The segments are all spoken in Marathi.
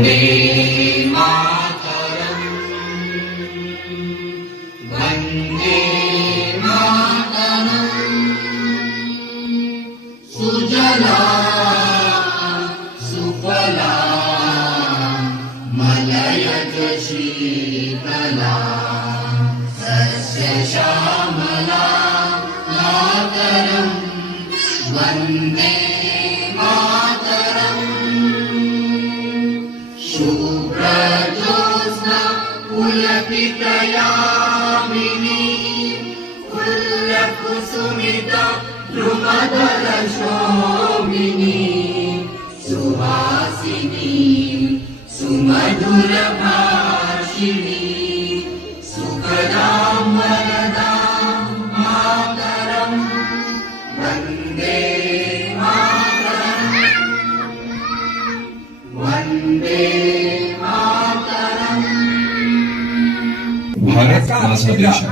वंदे मातरम, वंदे मातरम, सुजला सुफला मलयज शीतला सस्य श्यामला मातरम, वंदे मातरम, शुभ्रज्योत्स्ना पुलकितयामिनी फुल्लकुसुमिता द्रुमदलशोभिनी सुहासिनी सुमधुरभाषिणी सुखदां वरदां मातरं, वन्दे मातरं, वन्दे मातरं। भारत माझा देश आहे.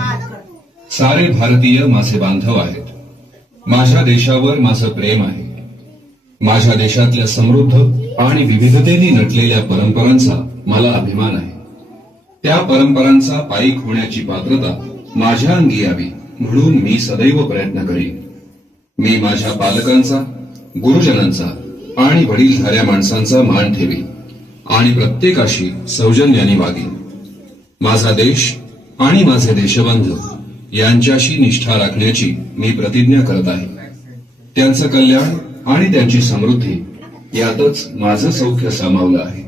सारे भारतीय माझे बांधव आहेत. माझ्या देशावर माझं प्रेम आहे. माझ्या देशातल्या समृद्ध आणि विविधतेने नटलेल्या परंपरांचा मला अभिमान आहे. त्या परंपरांचा पाईक होण्याची पात्रता माझ्या अंगी यावी म्हणून मी सदैव प्रयत्न करीन. मी माझ्या पालकांचा, गुरुजनांचा आणि वडीलधाऱ्या माणसांचा मान ठेवीन आणि प्रत्येकाशी सौजन्याने वागेन. माझा देश आणि माझे देशबांधव यांच्याशी निष्ठा राखण्याची मी प्रतिज्ञा करत आहे. त्यांचं कल्याण आणि त्यांची समृद्धी यातच माझं सौख्य सामावलं आहे.